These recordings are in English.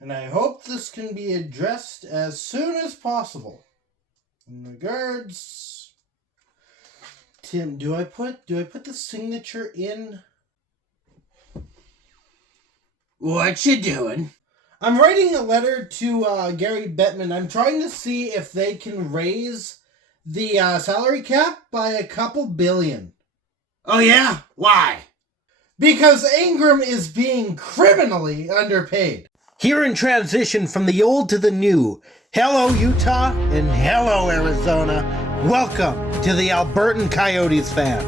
And I hope this can be addressed as soon as possible. In regards, Tim, do I put the signature in? What you doing? I'm writing a letter to Gary Bettman. I'm trying to see if they can raise the salary cap by a couple billion. Oh yeah? Why? Because Ingram is being criminally underpaid. Here in transition from the old to the new, hello Utah and hello Arizona. Welcome to the Albertan Coyotes Fan.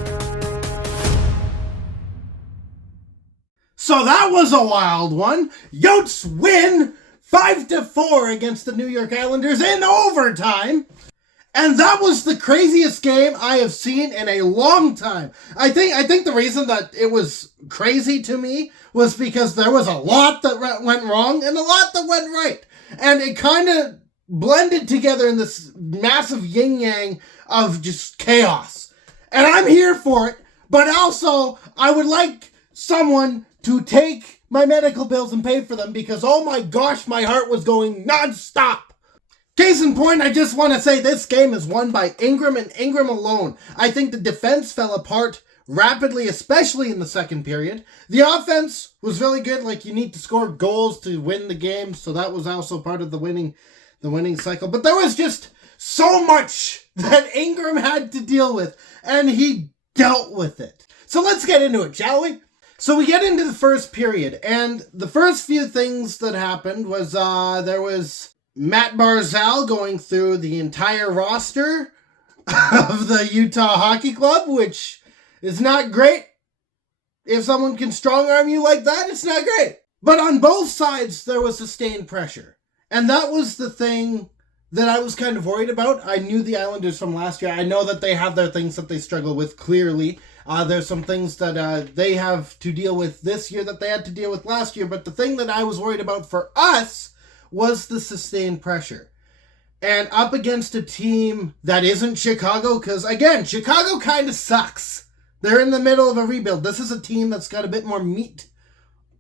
So that was a wild one. Yotes win 5-4 against the New York Islanders in overtime. And that was the craziest game I have seen in a long time. I think the reason that it was crazy to me was because there was a lot that went wrong and a lot that went right. And it kind of blended together in this massive yin-yang of just chaos. And I'm here for it, but also I would like someone to take my medical bills and pay for them because, oh my gosh, my heart was going non-stop. Case in point, I just want to say this game is won by Ingram and Ingram alone. I think the defense fell apart rapidly, especially in the second period. The offense was really good. Like, you need to score goals to win the game, so that was also part of the winning cycle. But there was just so much that Ingram had to deal with, and he dealt with it. So let's get into it, shall we? So we get into the first period, and the first few things that happened was there was Matt Barzal going through the entire roster of the Utah Hockey Club, which is not great. If someone can strong-arm you like that, it's not great. But on both sides, there was sustained pressure. And that was the thing that I was kind of worried about. I knew the Islanders from last year. I know that they have their things that they struggle with, clearly. There's some things that they have to deal with this year that they had to deal with last year. But the thing that I was worried about for us was the sustained pressure. And up against a team that isn't Chicago, because again, Chicago kind of sucks. They're in the middle of a rebuild. This is a team that's got a bit more meat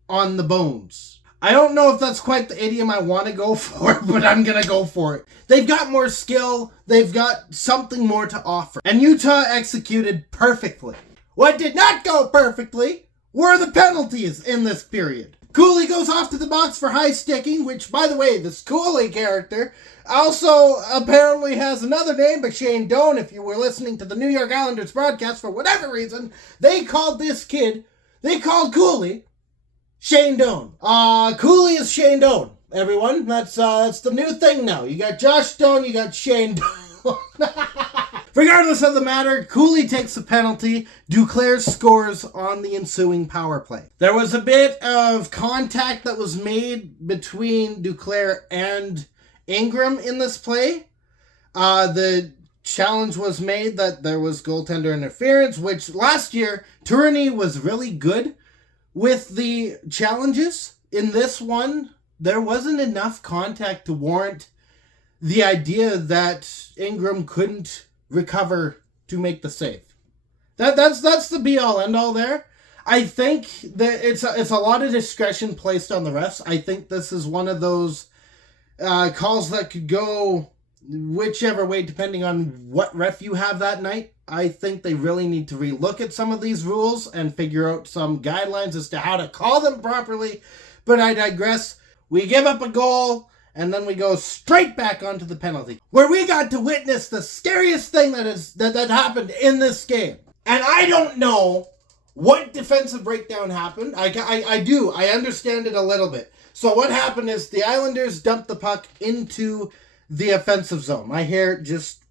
on the bones. I don't know if that's quite the idiom I want to go for, but I'm going to go for it. They've got more skill. They've got something more to offer. And Utah executed perfectly. What did not go perfectly were the penalties in this period. Cooley goes off to the box for high sticking, which, by the way, this Cooley character also apparently has another name, but Shane Doan, if you were listening to the New York Islanders broadcast, for whatever reason, they called Cooley Shane Doan. Cooley is Shane Doan, everyone. That's the new thing now. You got Josh Doan, you got Shane Doan. Regardless of the matter, Cooley takes the penalty. Duclair scores on the ensuing power play. There was a bit of contact that was made between Duclair and Ingram in this play. The challenge was made that there was goaltender interference, which last year, Tourney was really good with the challenges. In this one, there wasn't enough contact to warrant the idea that Ingram couldn't recover to make the save. That's the be-all, end-all there. I think that it's a lot of discretion placed on the refs. I think this is one of those calls that could go whichever way depending on what ref you have that night. I think they really need to relook at some of these rules and figure out some guidelines as to how to call them properly. But I digress. We give up a goal, and then we go straight back onto the penalty, where we got to witness the scariest thing that happened in this game. And I don't know what defensive breakdown happened. I do. I understand it a little bit. So what happened is the Islanders dumped the puck into the offensive zone. My hair just...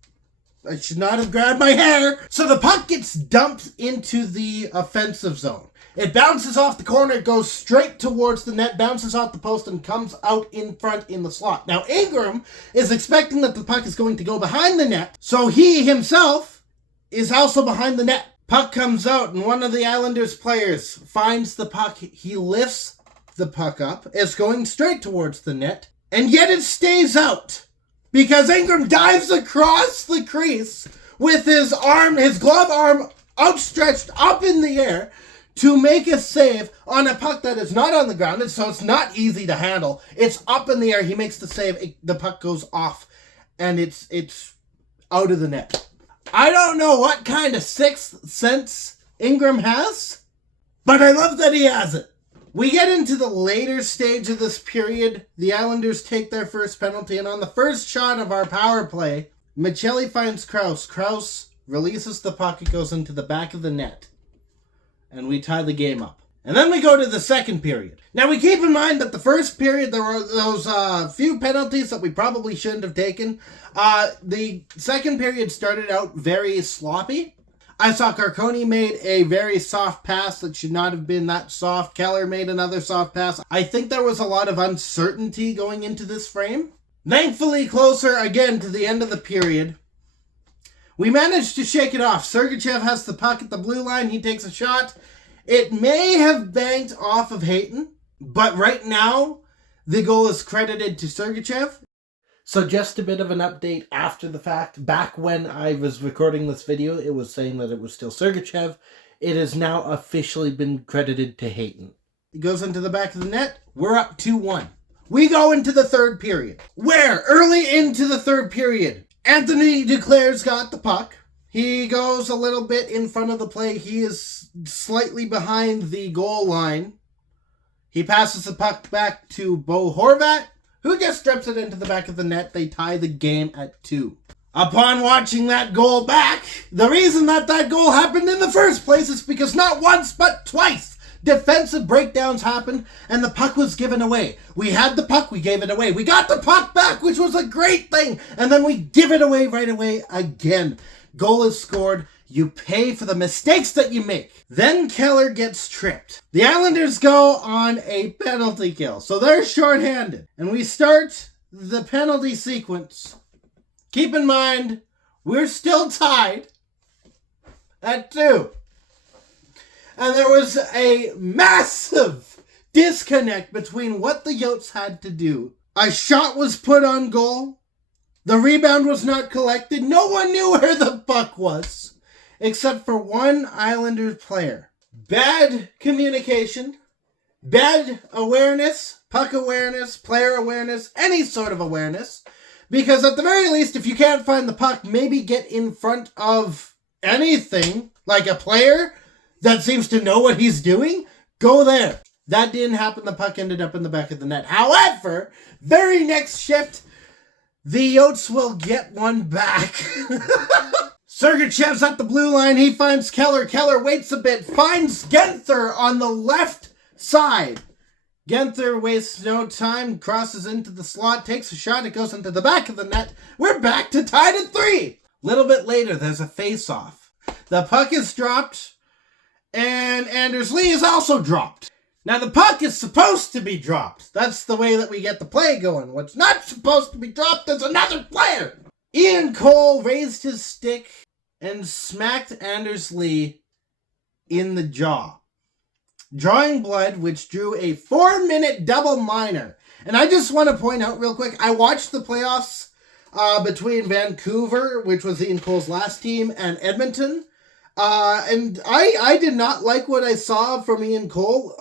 I should not have grabbed my hair. So the puck gets dumped into the offensive zone. It bounces off the corner, it goes straight towards the net, bounces off the post, and comes out in front in the slot. Now, Ingram is expecting that the puck is going to go behind the net, so he himself is also behind the net. Puck comes out, and one of the Islanders players finds the puck. He lifts the puck up. It's going straight towards the net, and yet it stays out because Ingram dives across the crease with his glove arm outstretched up in the air, to make a save on a puck that is not on the ground, so it's not easy to handle. It's up in the air. He makes the save. The puck goes off, and it's out of the net. I don't know what kind of sixth sense Ingram has, but I love that he has it. We get into the later stage of this period. The Islanders take their first penalty, and on the first shot of our power play, Michelli finds Kraus. Kraus releases the puck. It goes into the back of the net. And we tie the game up. And then we go to the second period. Now we keep in mind that the first period, there were those few penalties that we probably shouldn't have taken. The second period started out very sloppy. I saw Carconi made a very soft pass that should not have been that soft. Keller made another soft pass. I think there was a lot of uncertainty going into this frame. Thankfully, closer again to the end of the period, we managed to shake it off. Sergachev has the puck at the blue line. He takes a shot. It may have banked off of Hayton, but right now, the goal is credited to Sergachev. So just a bit of an update after the fact. Back when I was recording this video, it was saying that it was still Sergachev. It has now officially been credited to Hayton. It goes into the back of the net. We're up 2-1. We go into the third period, where early into the third period, Anthony Duclair's got the puck. He goes a little bit in front of the play. He is slightly behind the goal line. He passes the puck back to Bo Horvat, who just strips it into the back of the net. They tie the game at 2. Upon watching that goal back, the reason that goal happened in the first place is because not once but twice defensive breakdowns happened, and the puck was given away. We had the puck, we gave it away. We got the puck back, which was a great thing, and then we give it away right away again. Goal is scored. You pay for the mistakes that you make. Then Keller gets tripped. The Islanders go on a penalty kill, so they're shorthanded. And we start the penalty sequence. Keep in mind, we're still tied at 2. And there was a massive disconnect between what the Yotes had to do. A shot was put on goal. The rebound was not collected. No one knew where the puck was, except for one Islanders player. Bad communication, bad awareness, puck awareness, player awareness, any sort of awareness. Because at the very least, if you can't find the puck, maybe get in front of anything, like a player that seems to know what he's doing, go there. That didn't happen. The puck ended up in the back of the net. However, very next shift, the Yotes will get one back. Sergachev's at the blue line. He finds Keller. Keller waits a bit, finds Genther on the left side. Genther wastes no time, crosses into the slot, takes a shot. It goes into the back of the net. We're back to tied at 3. Little bit later, there's a face-off. The puck is dropped, and Anders Lee is also dropped. Now, the puck is supposed to be dropped. That's the way that we get the play going. What's not supposed to be dropped is another player. Ian Cole raised his stick and smacked Anders Lee in the jaw, drawing blood, which drew a 4-minute double minor. And I just want to point out real quick, I watched the playoffs between Vancouver, which was Ian Cole's last team, and Edmonton. And I did not like what I saw from Ian Cole.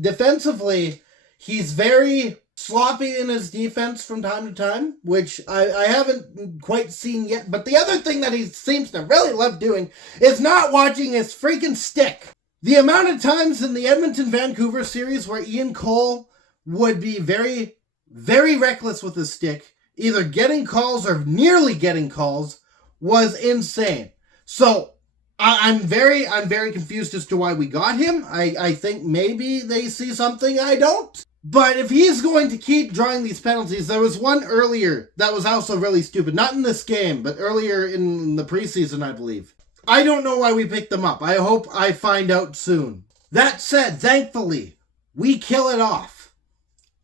Defensively, he's very sloppy in his defense from time to time, which I haven't quite seen yet. But the other thing that he seems to really love doing is not watching his freaking stick. The amount of times in the Edmonton-Vancouver series where Ian Cole would be very, very reckless with his stick, either getting calls or nearly getting calls, was insane. So I'm very confused as to why we got him. I think maybe they see something I don't. But if he's going to keep drawing these penalties, there was one earlier that was also really stupid. Not in this game, but earlier in the preseason, I believe. I don't know why we picked them up. I hope I find out soon. That said, thankfully, we kill it off.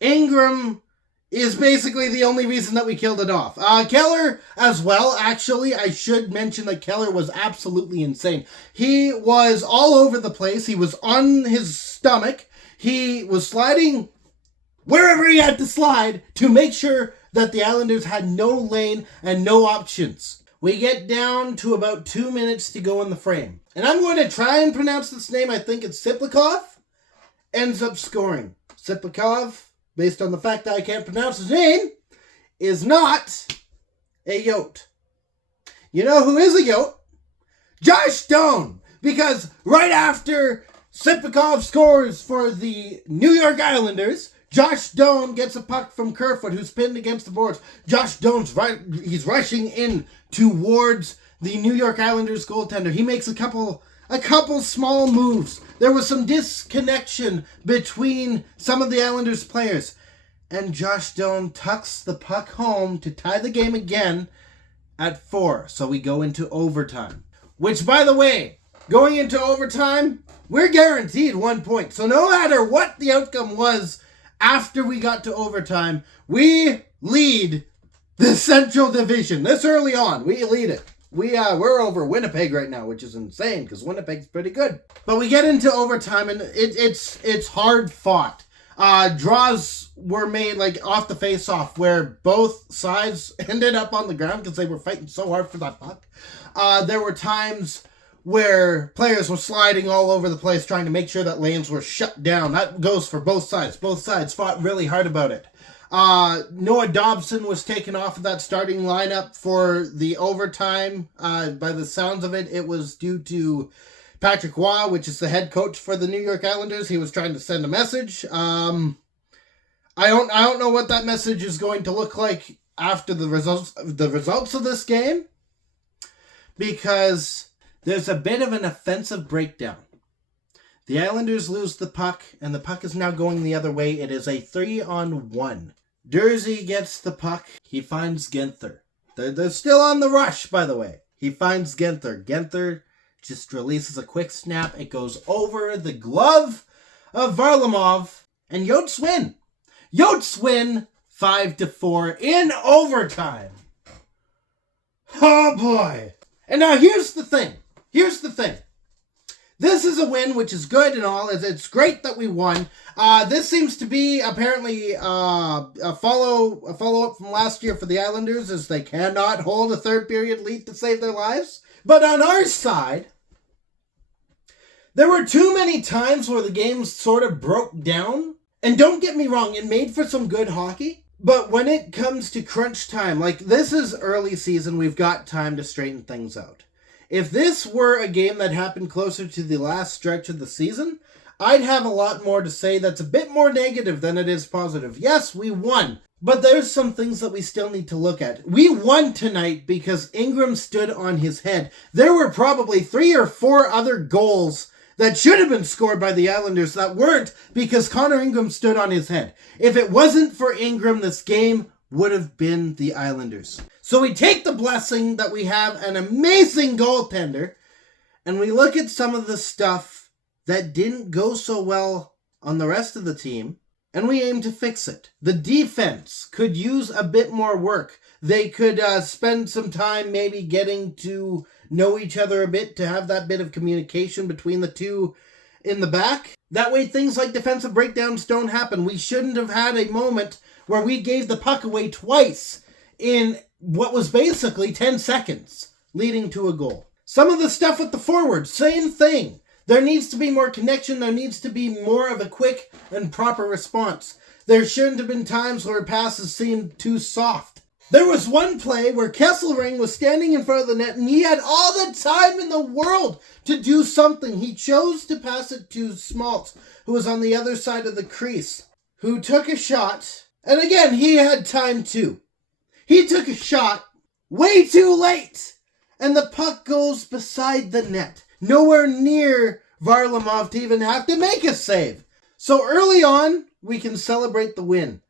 Ingram is basically the only reason that we killed it off. Keller as well, actually. I should mention that Keller was absolutely insane. He was all over the place. He was on his stomach. He was sliding wherever he had to slide to make sure that the Islanders had no lane and no options. We get down to about 2 minutes to go in the frame. And I'm going to try and pronounce this name. I think it's Siplikov. Ends up scoring. Siplikov, based on the fact that I can't pronounce his name, is not a Yote. You know who is a Yote? Josh Stone. Because right after Siplikov scores for the New York Islanders, Josh Stone gets a puck from Kerfoot, who's pinned against the boards. Josh Stone's he's rushing in towards the New York Islanders goaltender. He makes a couple small moves. There was some disconnection between some of the Islanders players. And Josh Stone tucks the puck home to tie the game again at 4. So we go into overtime. Which, by the way, going into overtime, we're guaranteed 1 point. So no matter what the outcome was, after we got to overtime, we lead the Central Division. This early on, we lead it. We're over Winnipeg right now, which is insane because Winnipeg's pretty good. But we get into overtime and it's hard fought. Draws were made like off the face-off where both sides ended up on the ground because they were fighting so hard for that puck. There were times where players were sliding all over the place trying to make sure that lanes were shut down. That goes for both sides. Both sides fought really hard about it. Noah Dobson was taken off of that starting lineup for the overtime. By the sounds of it, it was due to Patrick Waugh, which is the head coach for the New York Islanders. He was trying to send a message. I don't know what that message is going to look like after the results of this game, because there's a bit of an offensive breakdown. The Islanders lose the puck, and the puck is now going the other way. It is a 3-on-1. Dursey gets the puck. He finds Ginther. They're still on the rush, by the way. He finds Ginther. Ginther just releases a quick snap. It goes over the glove of Varlamov, and Yotes win. Yotes win 5-4 in overtime. Oh, boy. And now here's the thing. This is a win, which is good and all. It's great that we won. This seems to be apparently a follow-up from last year for the Islanders, as they cannot hold a third period lead to save their lives. But on our side, there were too many times where the game sort of broke down. And don't get me wrong, it made for some good hockey. But when it comes to crunch time, like this is early season, we've got time to straighten things out. If this were a game that happened closer to the last stretch of the season, I'd have a lot more to say that's a bit more negative than it is positive. Yes, we won, but there's some things that we still need to look at. We won tonight because Ingram stood on his head. There were probably 3 or 4 other goals that should have been scored by the Islanders that weren't because Connor Ingram stood on his head. If it wasn't for Ingram, this game would have been the Islanders. So we take the blessing that we have an amazing goaltender, and we look at some of the stuff that didn't go so well on the rest of the team, and we aim to fix it. The defense could use a bit more work. They could spend some time maybe getting to know each other a bit, to have that bit of communication between the two in the back. That way things like defensive breakdowns don't happen. We shouldn't have had a moment where we gave the puck away twice in what was basically 10 seconds, leading to a goal. Some of the stuff with the forwards, same thing. There needs to be more connection. There needs to be more of a quick and proper response. There shouldn't have been times where passes seemed too soft. There was one play where Kesselring was standing in front of the net and he had all the time in the world to do something. He chose to pass it to Schmaltz, who was on the other side of the crease, who took a shot. And again, he had time too. He took a shot way too late, and the puck goes beside the net, nowhere near Varlamov to even have to make a save. So early on, we can celebrate the win.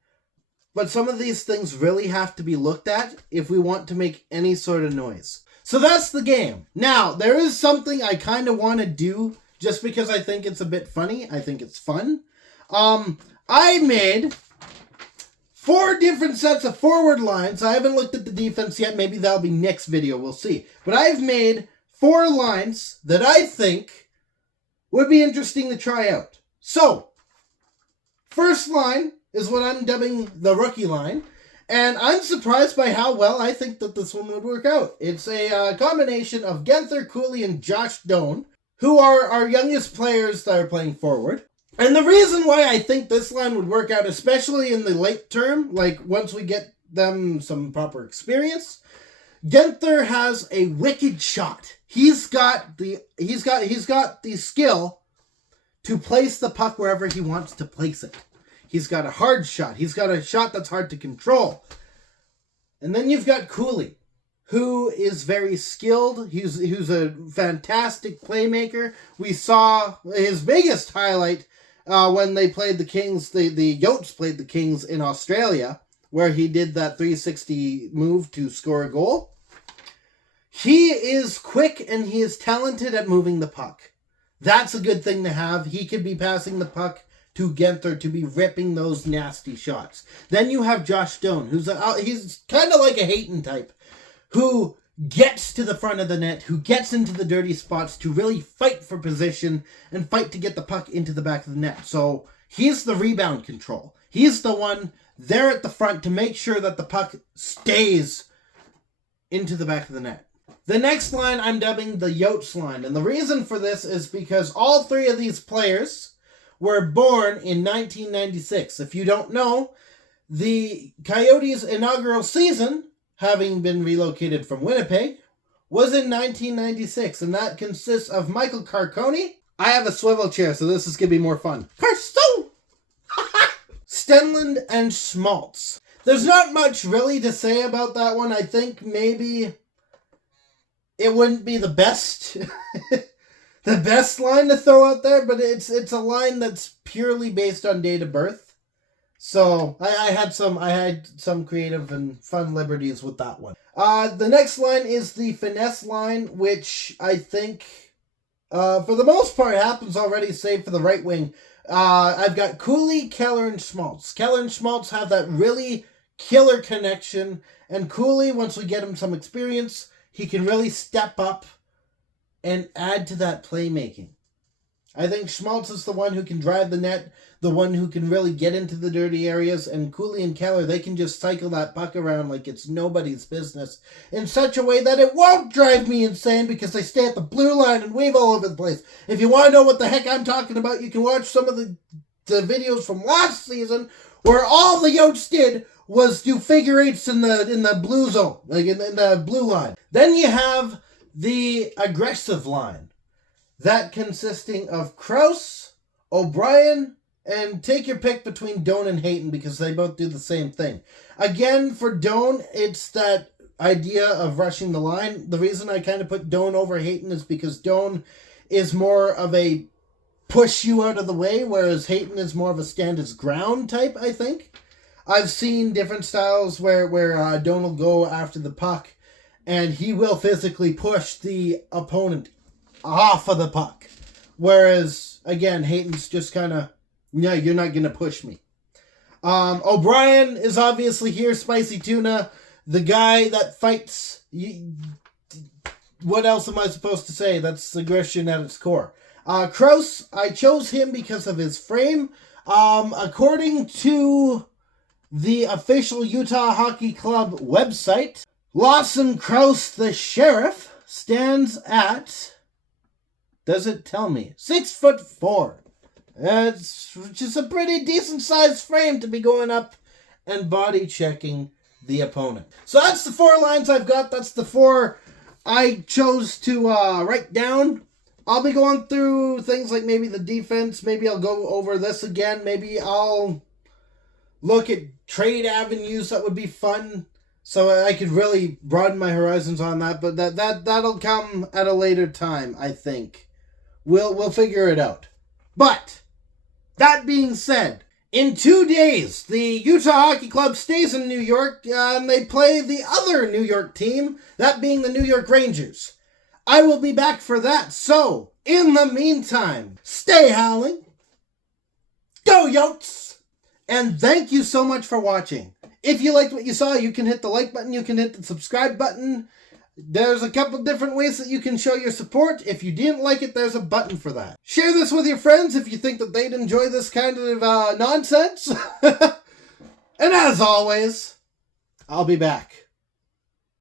But some of these things really have to be looked at if we want to make any sort of noise. So that's the game. Now, there is something I kind of want to do just because I think it's a bit funny. I think it's fun. I made 4 different sets of forward lines. I haven't looked at the defense yet. Maybe that'll be next video. We'll see. But I've made 4 lines that I think would be interesting to try out. So, first line is what I'm dubbing the rookie line. And I'm surprised by how well I think that this one would work out. It's a combination of Genther, Cooley, and Josh Doan, who are our youngest players that are playing forward. And the reason why I think this line would work out, especially in the late term, like once we get them some proper experience, Genther has a wicked shot. He's got the skill to place the puck wherever he wants to place it. He's got a hard shot. He's got a shot that's hard to control. And then you've got Cooley, who is very skilled. He's a fantastic playmaker. We saw his biggest highlight when they played the Kings. The Yotes played the Kings in Australia, where he did that 360 move to score a goal. He is quick and he is talented at moving the puck. That's a good thing to have. He could be passing the puck to Genther to be ripping those nasty shots. Then you have Josh Doan, he's kind of like a Hayton type, who gets to the front of the net, who gets into the dirty spots to really fight for position and fight to get the puck into the back of the net. So he's the rebound control. He's the one there at the front to make sure that the puck stays into the back of the net. The next line I'm dubbing the Yotes line, and the reason for this is because all three of these players were born in 1996. If you don't know, the Coyotes' inaugural season, having been relocated from Winnipeg, was in 1996, and that consists of Michael Carcone. I have a swivel chair, so this is going to be more fun. Carstone! Stenlund and Schmaltz. There's not much really to say about that one. I think maybe it wouldn't be the best the best line to throw out there, but it's a line that's purely based on date of birth. So I had some creative and fun liberties with that one. The next line is the finesse line, which I think for the most part happens already, save for the right wing. I've got Cooley, Keller, and Schmaltz. Keller and Schmaltz have that really killer connection, and Cooley, once we get him some experience, he can really step up and add to that playmaking. I think Schmaltz is the one who can drive the net, the one who can really get into the dirty areas, and Cooley and Keller, they can just cycle that puck around like it's nobody's business in such a way that it won't drive me insane because they stay at the blue line and wave all over the place. If you want to know what the heck I'm talking about, you can watch some of the videos from last season where all the Yotes did was do figure eights in the blue zone, like in the blue line. Then you have the aggressive line, that consisting of Krause, O'Brien, and take your pick between Doan and Hayton because they both do the same thing. Again, for Doan, it's that idea of rushing the line. The reason I kind of put Doan over Hayton is because Doan is more of a push you out of the way, whereas Hayton is more of a stand his ground type, I think. I've seen different styles where Doan will go after the puck and he will physically push the opponent off of the puck. Whereas, again, Hayton's just kind of, no, you're not going to push me. O'Brien is obviously here, Spicy Tuna, the guy that fights. What else am I supposed to say? That's aggression at its core. Krause, I chose him because of his frame. According to the official Utah Hockey Club website, Lawson Krause, the Sheriff, stands at, does it tell me, 6'4". It's just a pretty decent sized frame to be going up and body checking the opponent. So that's the 4 lines I've got. That's the 4 I chose to write down. I'll be going through things like maybe the defense. Maybe I'll go over this again. Maybe I'll look at trade avenues that would be fun, so I could really broaden my horizons on that. But that'll come at a later time, I think. We'll figure it out. But that being said, in 2 days, the Utah Hockey Club stays in New York, and they play the other New York team, that being the New York Rangers. I will be back for that, so in the meantime, stay howling, go Yotes, and thank you so much for watching. If you liked what you saw, you can hit the like button, you can hit the subscribe button. There's a couple different ways that you can show your support. If you didn't like it, there's a button for that. Share this with your friends if you think that they'd enjoy this kind of nonsense. And as always, I'll be back.